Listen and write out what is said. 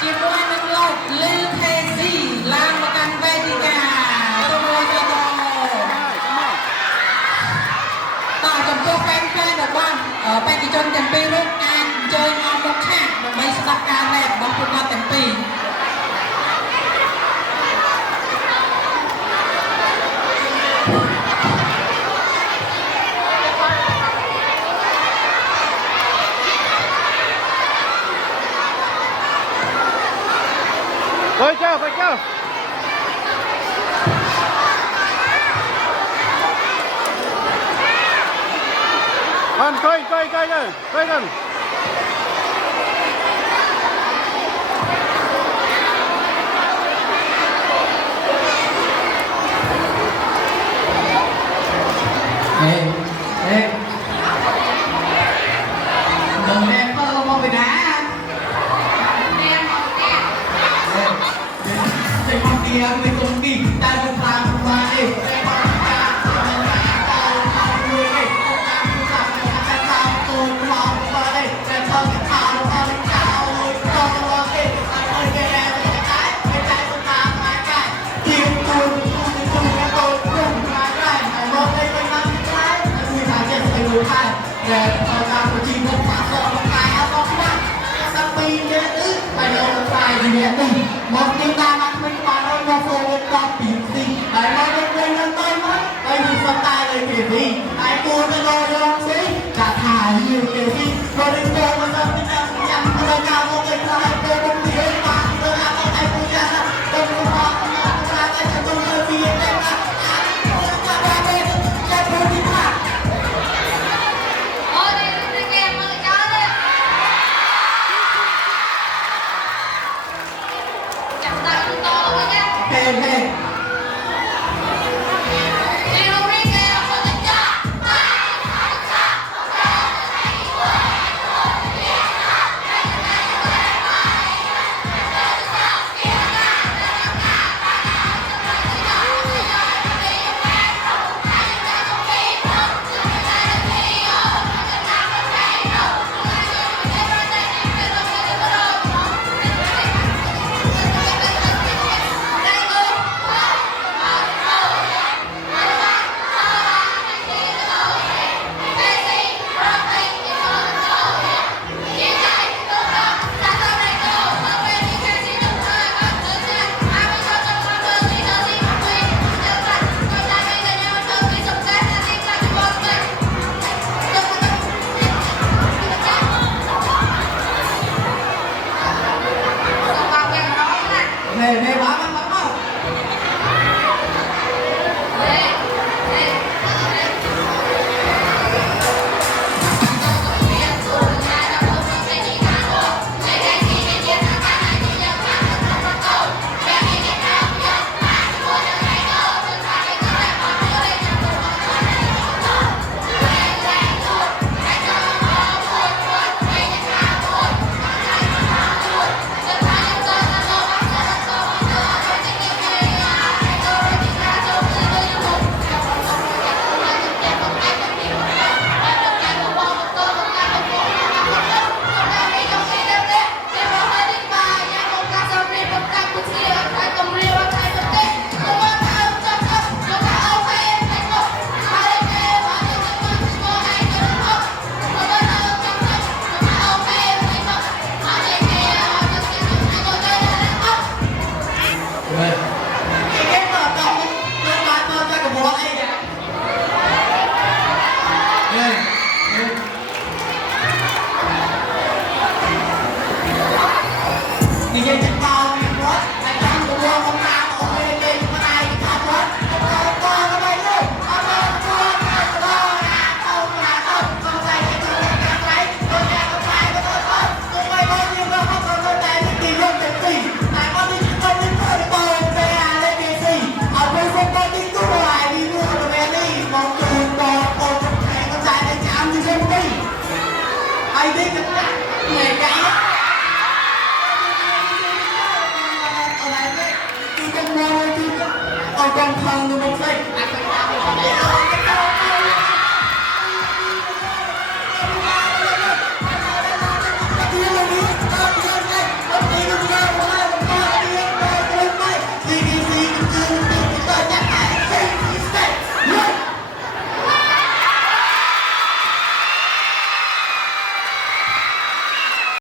ជាមួយនឹងលោកលីថេស៊ីឡើងមកកាន់វេទិកាទៅមួយទៅតចំពោះផែនការរបស់បេក្ខជនទាំងពីររូបអាចអញ្ជើញមកមុខឆាកដើម្បីស្ដាប់ការណែរបស់ពួកគាត់ទាំងពីរCoi chưa Con coi gần đừng nghe thơ một cái đá dia bertumpi dan berpangkuan một chúng ta mang mình qua đôi một phố một con biển xinh ai nói đến đây là tôi mất ai nhìn phần tay lời kể gì ai cô ta lo cho sĩ cả thả nhiều kể gì rồi đến cô mà sao đến em nhằm tôi cao một cái hai cô cũng thiếu mà tôi làm một ai cũng ra tôi cũng họ ra tay cho tôi lời vì em là tôi đã ra đây cho tôi đi thả ôi đây là nghe mà cháu đây chẳng tay tôi to quá nhá hey Hey, bác không? ai biết cái nghề cái ở đây cái con con thân tôi một giây